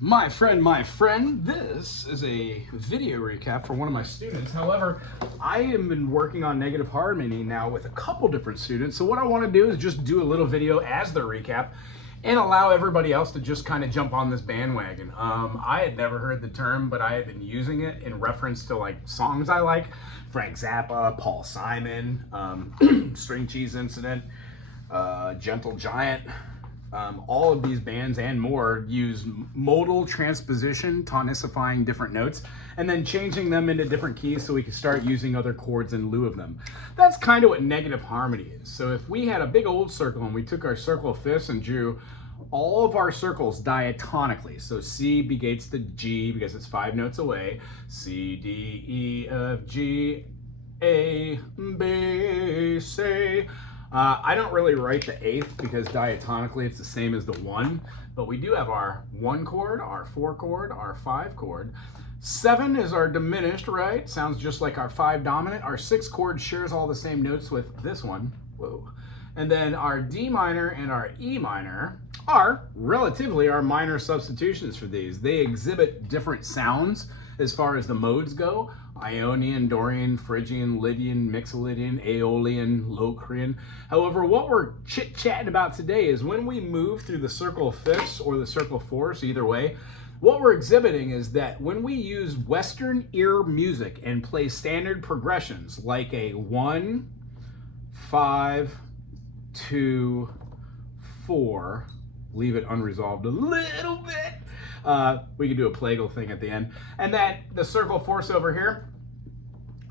My friend, this is a video recap for one of my students. However, I have been working on negative harmony now with a couple different students. So what I want to do is just do a little video as their recap and allow everybody else to just kind of jump on this bandwagon. I had never heard the term, but I had been using it in reference to like songs I like. Frank Zappa, Paul Simon, String Cheese Incident, Gentle Giant. All of these bands and more use modal transposition, tonicifying different notes, and then changing them into different keys so we can start using other chords in lieu of them. That's kind of what negative harmony is. So if we had a big old circle and we took our circle of fifths and drew all of our circles diatonically, so C negates the G because it's 5 notes away, C, D, E, F, G, A, B, C. I don't really write the eighth because diatonically it's the same as the 1, but we do have our 1 chord, our 4 chord, our 5 chord. 7 is our diminished, right? Sounds just like our 5 dominant. Our 6 chord shares all the same notes with this one. Whoa. And then our D minor and our E minor are relatively our minor substitutions for these. They exhibit different sounds as far as the modes go. Ionian, Dorian, Phrygian, Lydian, Mixolydian, Aeolian, Locrian. However, what we're chit-chatting about today is when we move through the circle of fifths or the circle of fourths, either way, what we're exhibiting is that when we use Western ear music and play standard progressions like a 1, 5, 2, 4, leave it unresolved a little bit. We can do a plagal thing at the end. And that the circle fourths over here,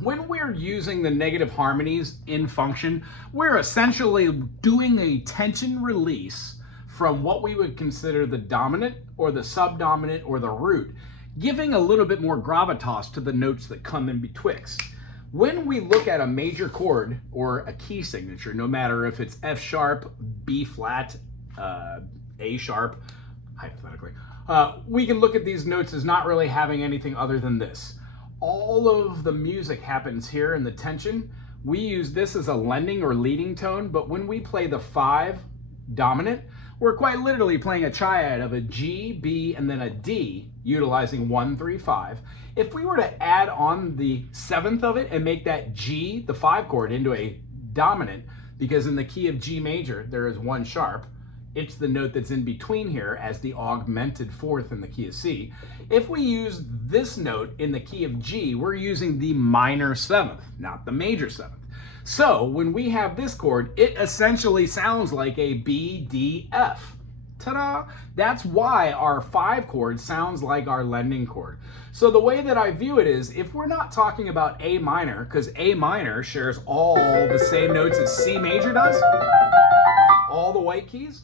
when we're using the negative harmonies in function, we're essentially doing a tension release from what we would consider the dominant or the subdominant or the root, giving a little bit more gravitas to the notes that come in betwixt. When we look at a major chord or a key signature, no matter if it's F sharp, B flat, A sharp, hypothetically, we can look at these notes as not really having anything other than this. All of the music happens here in the tension. We use this as a lending or leading tone, but when we play the 5 dominant, we're quite literally playing a triad of a G, B, and then a D, utilizing 1, 3, 5. If we were to add on the 7th of it and make that G, the 5 chord, into a dominant, because in the key of G major, there is 1 sharp, it's the note that's in between here as the augmented 4th in the key of C. If we use this note in the key of G, we're using the minor 7th, not the major 7th. So when we have this chord, it essentially sounds like a B, D, F. Ta-da! That's why our 5 chord sounds like our lending chord. So the way that I view it is, if we're not talking about A minor, because A minor shares all the same notes as C major does, all the white keys,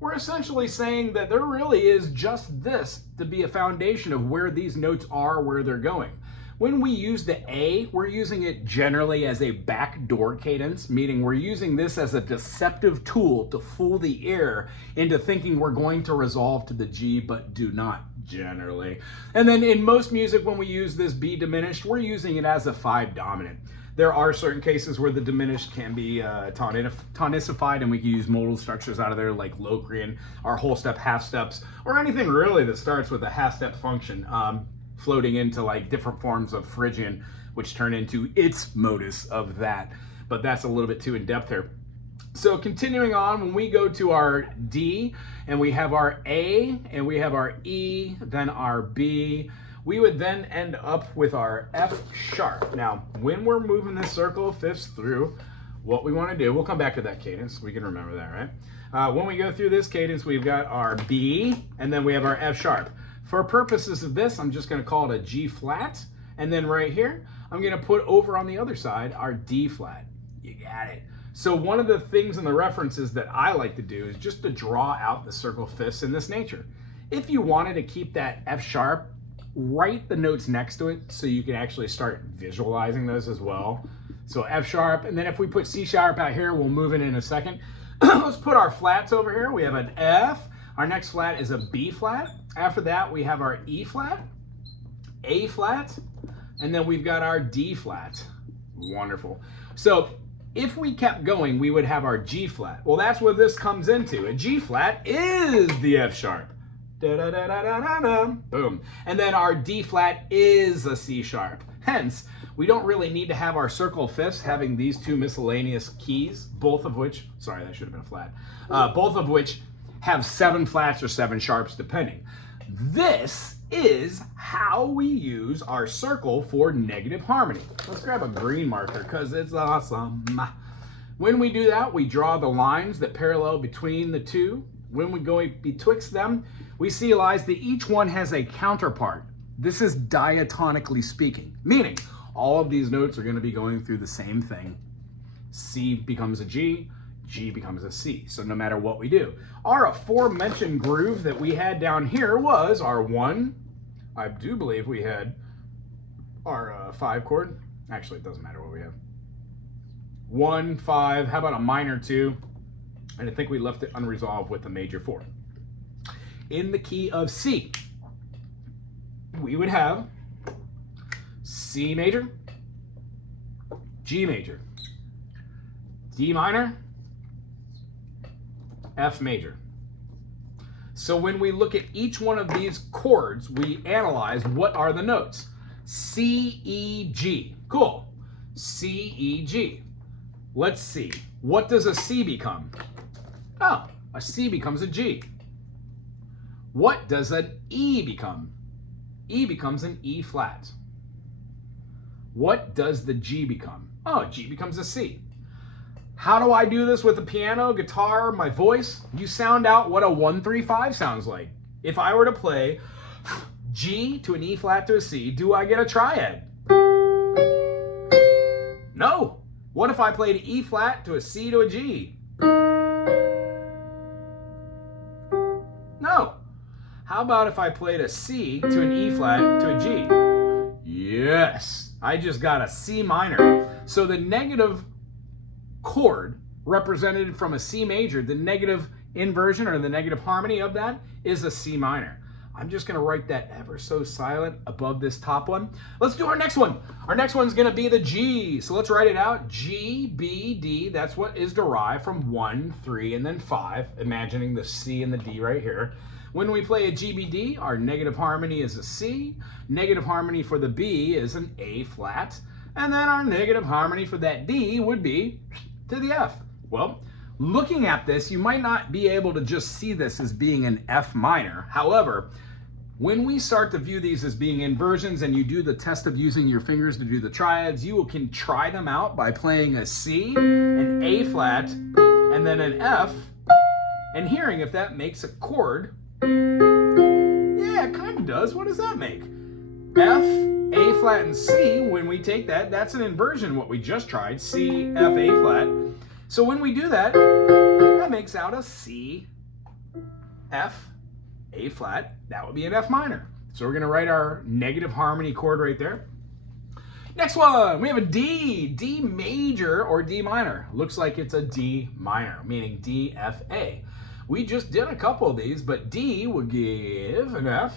we're essentially saying that there really is just this to be a foundation of where these notes are, where they're going. When we use the A, we're using it generally as a backdoor cadence, meaning we're using this as a deceptive tool to fool the ear into thinking we're going to resolve to the G, but do not generally. And then in most music, when we use this B diminished, we're using it as a 5 dominant. There are certain cases where the diminished can be tonicified, and we can use modal structures out of there like Locrian, or whole step, half steps, or anything really that starts with a half step function, floating into like different forms of Phrygian, which turn into its modus of that. But that's a little bit too in depth here. So continuing on, when we go to our D, and we have our A, and we have our E, then our B, we would then end up with our F sharp. Now, when we're moving this circle of fifths through, what we want to do, we'll come back to that cadence. We can remember that, right? When we go through this cadence, we've got our B, and then we have our F sharp. For purposes of this, I'm just going to call it a G flat. And then right here, I'm going to put over on the other side our D flat. You got it. So one of the things in the references that I like to do is just to draw out the circle of fifths in this nature. If you wanted to keep that F sharp, write the notes next to it so you can actually start visualizing those as well. So F sharp, and then if we put C sharp out here, we'll move it in a second. Let's put our flats over here. We have an F. Our next flat is a B flat. After that, we have our E flat, A flat, and then we've got our D flat. Wonderful. So if we kept going, we would have our G flat. Well, that's where this comes into. A G flat is the F sharp. Da-da-da-da-da-da. Boom. And then our D flat is a C sharp. Hence, we don't really need to have our circle fifths having these two miscellaneous keys, both of which, sorry, that should have been a flat, both of which have 7 flats or 7 sharps depending. This is how we use our circle for negative harmony. Let's grab a green marker because it's awesome. When we do that, we draw the lines that parallel between the two. When we go betwixt them, we realize that each one has a counterpart. This is diatonically speaking, meaning all of these notes are going to be going through the same thing. C becomes a G, G becomes a C. So no matter what we do. Our aforementioned groove that we had down here was our 1. I do believe we had our 5 chord. Actually, it doesn't matter what we have. 1, 5, how about a minor 2? And I think we left it unresolved with a major 4. In the key of C, we would have C major, G major, D minor, F major. So when we look at each one of these chords, we analyze what are the notes. C, E, G. Cool. C, E, G. Let's see. What does a C become? Oh, a C becomes a G. What does an E become? E becomes an E flat. What does the G become? Oh, G becomes a C. How do I do this with the piano, guitar, my voice? You sound out what a 1-3-5 sounds like. If I were to play G to an E flat to a C, do I get a triad? No. What if I played E flat to a C to a G? No. How about if I played a C to an E flat to a G? Yes. I just got a C minor. So the negative chord represented from a C major, the negative inversion or the negative harmony of that is a C minor. I'm just going to write that ever so silent above this top one. Let's do our next one. Our next one's going to be the G. So let's write it out. G, B, D. That's what is derived from 1, 3, and then 5. Imagining the C and the D right here. When we play a GBD, our negative harmony is a C. Negative harmony for the B is an A flat. And then our negative harmony for that D would be to the F. Well, looking at this, you might not be able to just see this as being an F minor. However, when we start to view these as being inversions and you do the test of using your fingers to do the triads, you can try them out by playing a C, an A flat, and then an F, and hearing if that makes a chord. Yeah, it kind of does. What does that make? F, A flat, and C. When we take that, that's an inversion, what we just tried. C, F, A flat. So when we do that, that makes out a C, F, A flat. That would be an F minor. So we're going to write our negative harmony chord right there. Next one, we have a D, D major or D minor. Looks like it's a D minor, meaning D, F, A. We just did a couple of these, but D would give an F.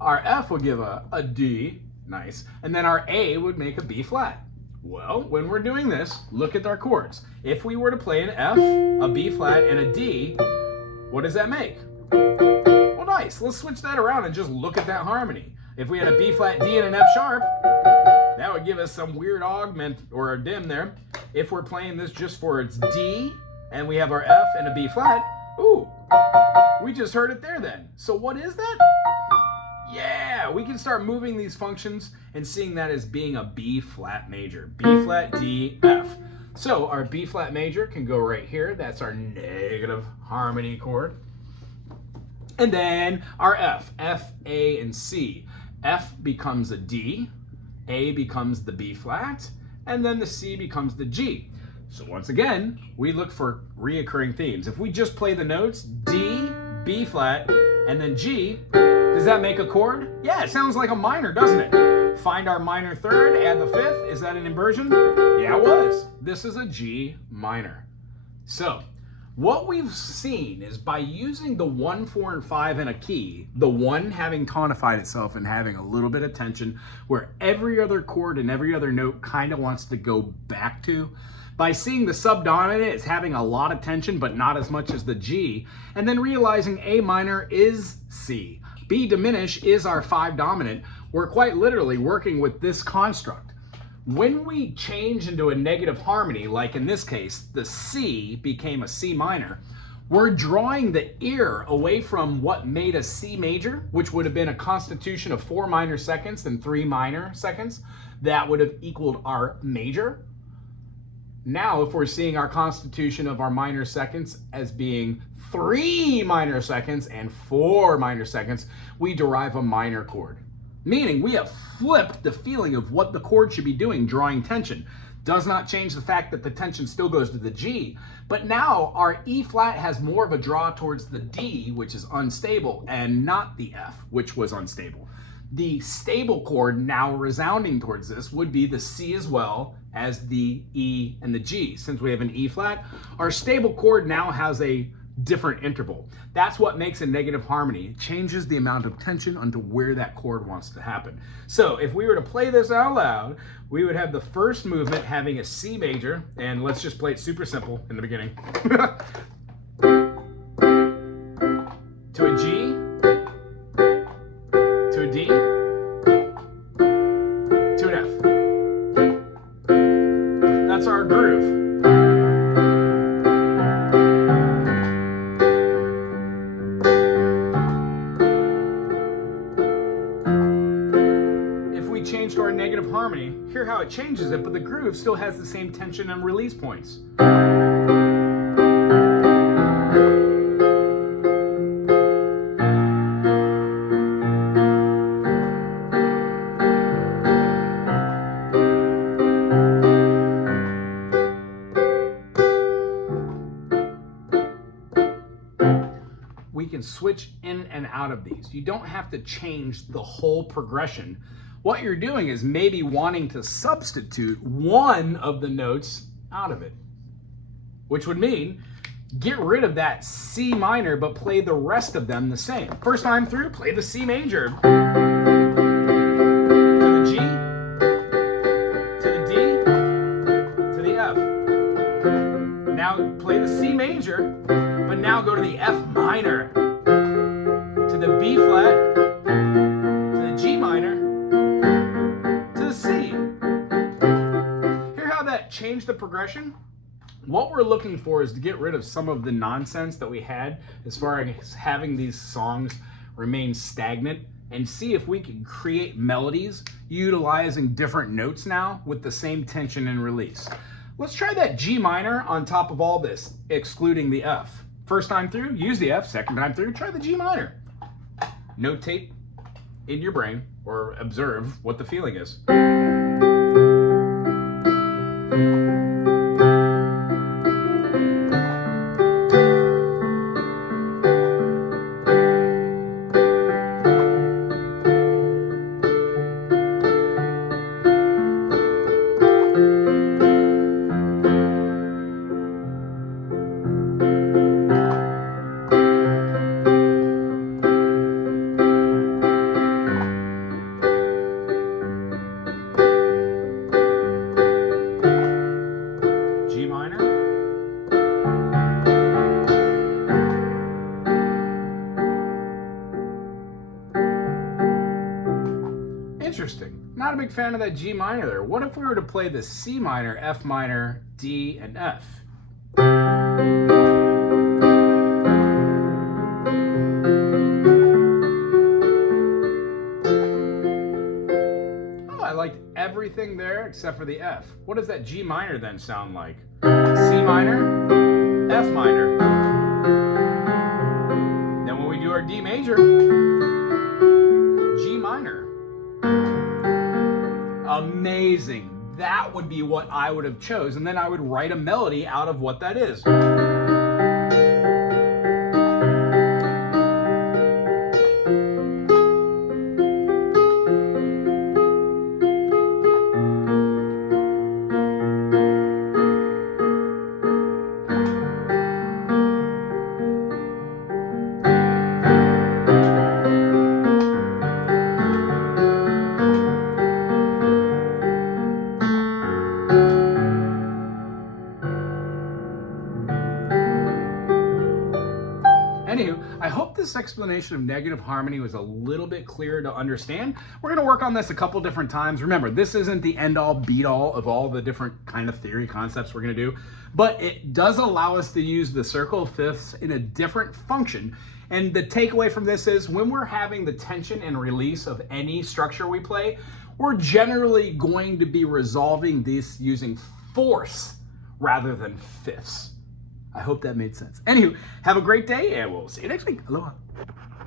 Our F would give a D, nice. And then our A would make a B flat. Well, when we're doing this, look at our chords. If we were to play an F, a B flat, and a D, what does that make? Well, nice. Let's switch that around and just look at that harmony. If we had a B flat, D, and an F sharp, that would give us some weird augment or a dim there. If we're playing this just for its D, and we have our F and a B flat, ooh, we just heard it there then. So what is that? Yeah, we can start moving these functions and seeing that as being a B flat major. B flat, D, F. So our B flat major can go right here. That's our negative harmony chord. And then our F, F, A, and C. F becomes a D, A becomes the B flat, and then the C becomes the G. So once again, we look for reoccurring themes. If we just play the notes D, B flat, and then G, does that make a chord? Yeah, it sounds like a minor, doesn't it? Find our minor third, add the fifth. Is that an inversion? Yeah, it was. This is a G minor. So what we've seen is by using the 1, 4, and 5 in a key, the 1 having tonified itself and having a little bit of tension where every other chord and every other note kind of wants to go back to, by seeing the subdominant as having a lot of tension but not as much as the G, and then realizing A minor is C. B diminish is our 5 dominant. We're quite literally working with this construct. When we change into a negative harmony, like in this case, the C became a C minor, we're drawing the ear away from what made a C major, which would have been a constitution of 4 minor seconds and 3 minor seconds. That would have equaled our major. Now, if we're seeing our constitution of our minor seconds as being 3 minor seconds and 4 minor seconds, we derive a minor chord. Meaning we have flipped the feeling of what the chord should be doing, drawing tension. Does not change the fact that the tension still goes to the G, but now our E flat has more of a draw towards the D, which is unstable, and not the F, which was unstable. The stable chord now resounding towards this would be the C as well as the E and the G. Since we have an E flat, our stable chord now has a different interval. That's what makes a negative harmony. It changes the amount of tension onto where that chord wants to happen. So if we were to play this out loud, we would have the first movement having a C major, and let's just play it super simple in the beginning. To a G, to a D, to an F. That's our groove. Change to our negative harmony, hear how it changes it, but the groove still has the same tension and release points. We can switch in and out of these. You don't have to change the whole progression. What you're doing is maybe wanting to substitute one of the notes out of it, which would mean get rid of that C minor, but play the rest of them the same. First time through, play the C major, to the G, to the D, to the F. Now play the C major, but now go to the F minor, to the B flat, to the G minor, C. Hear how that changed the progression? What we're looking for is to get rid of some of the nonsense that we had as far as having these songs remain stagnant and see if we can create melodies utilizing different notes now with the same tension and release. Let's try that G minor on top of all this, excluding the F. First time through, use the F. Second time through, try the G minor. Notate in your brain or observe what the feeling is. G minor. Interesting. Not a big fan of that G minor there. What if we were to play the C minor, F minor, D, and F? Oh, I liked everything there except for the F. What does that G minor then sound like? C minor, F minor. Then when we do our D major, G minor. Amazing. That would be what I would have chose, and then I would write a melody out of what that is. this explanation of negative harmony was a little bit clearer to understand. We're going to work on this a couple different times. Remember, this isn't the end-all, beat-all of all the different kind of theory concepts we're going to do, but it does allow us to use the circle of fifths in a different function. And the takeaway from this is when we're having the tension and release of any structure we play, we're generally going to be resolving this using force rather than fifths. I hope that made sense. Anywho, have a great day and we'll see you next week. Aloha.